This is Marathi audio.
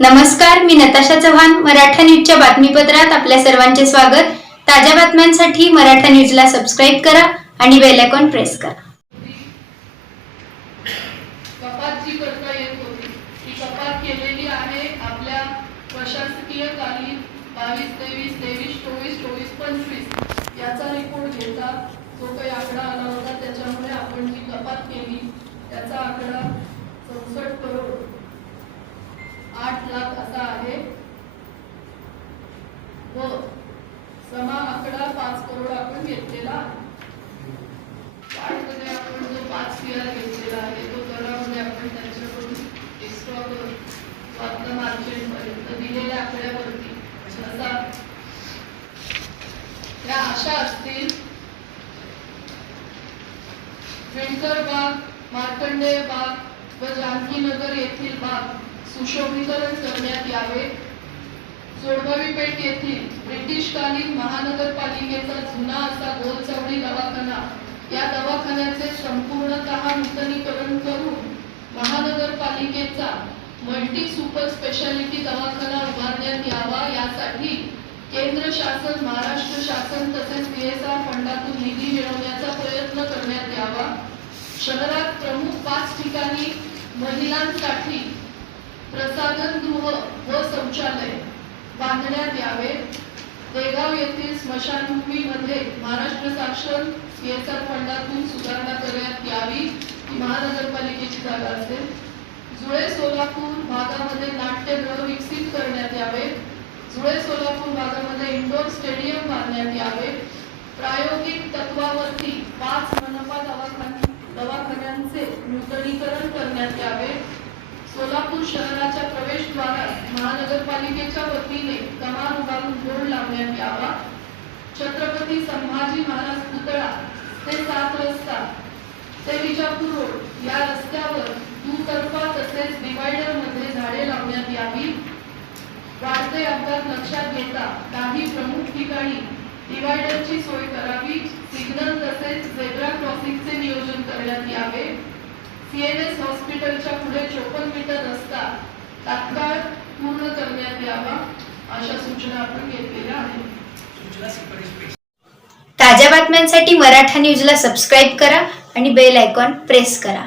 नमस्कार, मी नताशा चव्हाण. मराठा न्यूजच्या बातमीपत्रात आपल्या सर्वांचे स्वागत. ताज्या बातम्यांसाठी मराठा न्यूजला सबस्क्राईब करा आणि बेल आयकॉन प्रेस करा. कपात जी करता येत होती ती कपात केलेली आहे. आपल्या प्रशासकीय कालीन 22, 23, 23, 24, 25 याचा रिपोर्ट घेता जो काही आकडा आला होता त्याच्यामुळे आपण जी कपात केली त्याचा आकडा 64 करोड 8 लाख असा आहे व समा आकडा 5 करोड आपण घेतलेला आहे. वाढमध्ये आपण जो 5 CR घेतलेला आहे तो दरामध्ये आपण त्यांच्याकडून एक्स्ट्रा आता मार्जिनपर्यंत दिलेल्या आकड्यावरती असा त्या आशा असतील. विंटर बाग, मार्कंडेय बाग व जानकीनगर येथील बाग सुशोभीकरण करण्यात यावे. जोडगावी पेठ येथील ब्रिटिशकालीन महानगरपालिकेचा जुना असा गोलचवडी दवाखाना या दवाखान्याचे संपूर्णतः नूतनीकरण करून महानगरपालिकेचा मल्टी सुपर स्पेशालिटी दवाखाना उभारण्यात यावा. यासाठी केंद्र शासन, महाराष्ट्र शासन तसेच CSR फंडातून निधी मिळवण्याचा प्रयत्न करण्यात यावा. शहरात प्रमुख 5 ठिकाणी महिलांसाठी प्रसाधनगृह व शौचालय बांधण्यात यावे. देगाव येथील स्मशानभूमीमध्ये महाराष्ट्र शासन CSR फंडातून सुधारणा करण्यात यावी. ही महानगरपालिकेची जागा असेल. जुळे सोलापूर भागामध्ये नाट्यगृह विकसित करण्यात यावे. जुळे सोलापूर भागामध्ये इंडोर स्टेडियम बांधण्यात यावे. प्रायोगिक तत्वावरती 5 मनपा दवाखान्यांचे नूतनीकरण करण्यात यावे. सोलापूर शहराच्या प्रवेशद्वारात महानगरपालिकेच्या वतीने कमान उभारून बोर्ड लावण्यात यावा. छत्रपती संभाजी महाराज पुतळा ते 7 रस्ता ते विजापूर रोड या रस्त्यावर दुतर्फा तसेच डिवायडर मध्ये झाडे लावण्यात यावी. वाढते अपघात लक्षात घेता काही प्रमुख ठिकाणी डिवायडरची सोय करावी. सिग्नल तसेच झेब्रा क्रॉसिंगचे नियोजन करण्यात यावे. CNS हॉस्पिटलच्या पुढे 54 मीटर रस्ता तात्काळ पूर्ण करण्यात यावा. अशा सूचना आपण घेतलेल्या आहेत. ताज्या बातम्यांसाठी मराठा न्यूजला सबस्क्राईब करा आणि बेल आयकॉन प्रेस करा.